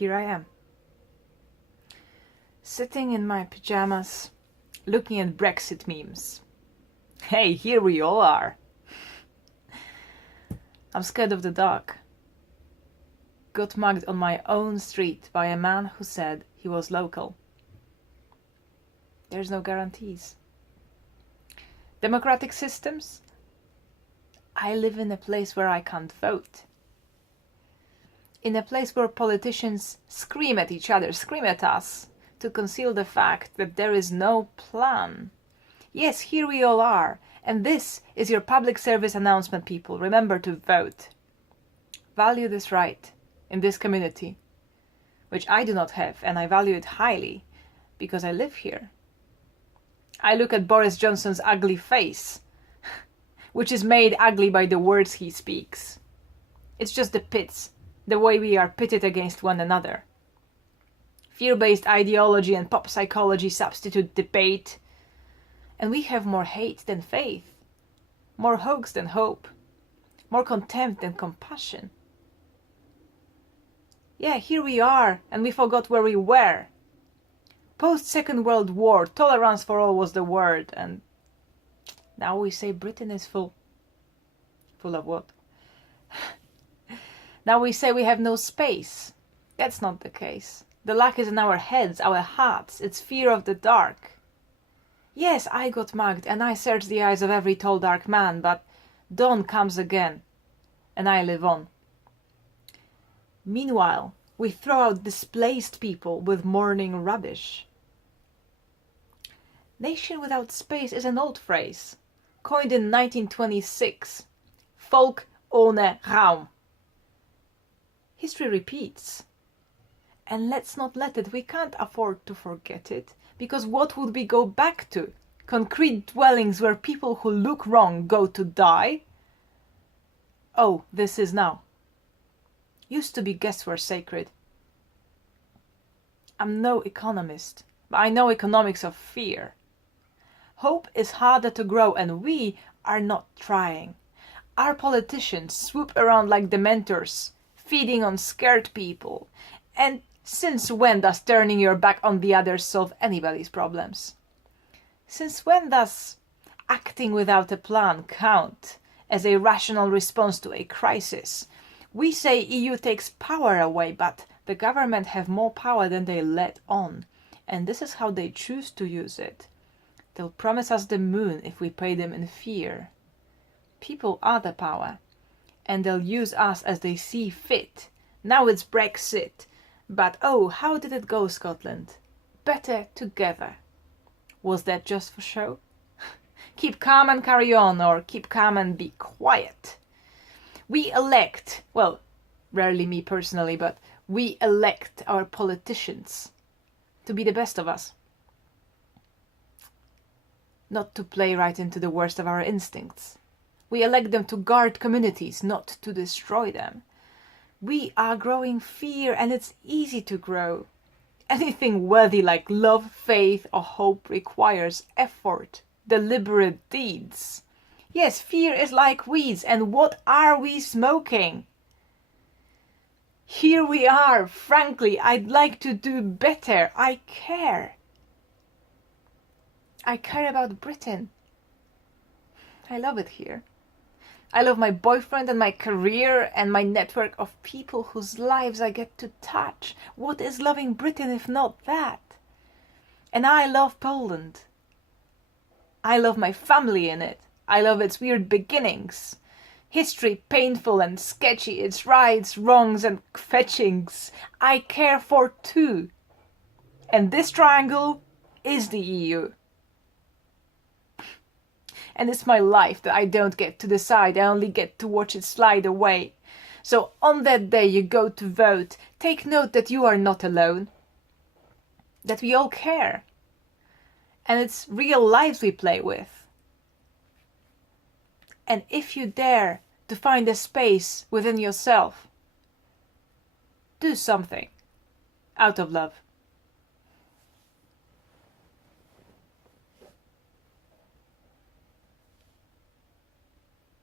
here I am, sitting in my pajamas, looking at Brexit memes. Hey, here we all are. I'm scared of the dark. Got mugged on my own street by a man who said he was local. There's no guarantees. Democratic systems? I live in a place where I can't vote. In a place where politicians scream at each other, scream at us, to conceal the fact that there is no plan. Yes, here we all are, and this is your public service announcement, people. Remember to vote. Value this right in this community, which I do not have, and I value it highly because I live here. I look at Boris Johnson's ugly face, which is made ugly by the words he speaks. It's just the pits, the way we are pitted against one another. Fear-based ideology and pop psychology substitute debate, and we have more hate than faith, more hoax than hope, more contempt than compassion. Yeah, here we are, and we forgot where we were. Post-Second World War, tolerance for all was the word, and now we say Britain is full. Full of what? Now we say we have no space. That's not the case. The luck is in our heads, our hearts. It's fear of the dark. Yes, I got mugged, and I searched the eyes of every tall dark man, but dawn comes again, and I live on. Meanwhile, we throw out displaced people with morning rubbish. Nation without space is an old phrase, coined in 1926. Volk ohne Raum. History repeats. And let's not let it. We can't afford to forget it, because what would we go back to? Concrete dwellings where people who look wrong go to die? Oh, this is now. Used to be guests were sacred. I'm no economist, but I know economics of fear. Hope is harder to grow, and we are not trying. Our politicians swoop around like dementors, feeding on scared people. And since when does turning your back on the others solve anybody's problems? Since when does acting without a plan count as a rational response to a crisis? We say EU takes power away, but the government have more power than they let on. And this is how they choose to use it. They'll promise us the moon if we pay them in fear. People are the power, and they'll use us as they see fit. Now it's Brexit. But oh, how did it go, Scotland? Better together. Was that just for show? Keep calm and carry on, or keep calm and be quiet. We elect, well, rarely me personally, but we elect our politicians to be the best of us. Not to play right into the worst of our instincts. We elect them to guard communities, not to destroy them. We are growing fear, and it's easy to grow. Anything worthy like love, faith, or hope requires effort, deliberate deeds. Yes, fear is like weeds, and what are we smoking? Here we are. Frankly, I'd like to do better. I care. I care about Britain. I love it here. I love my boyfriend and my career and my network of people whose lives I get to touch. What is loving Britain if not that? And I love Poland. I love my family in it. I love its weird beginnings. History painful and sketchy, its rights, wrongs and fetchings. I care for too. And this triangle is the EU. And it's my life that I don't get to decide. I only get to watch it slide away. So on that day you go to vote, take note that you are not alone. That we all care. And it's real lives we play with. And if you dare to find a space within yourself, do something out of love.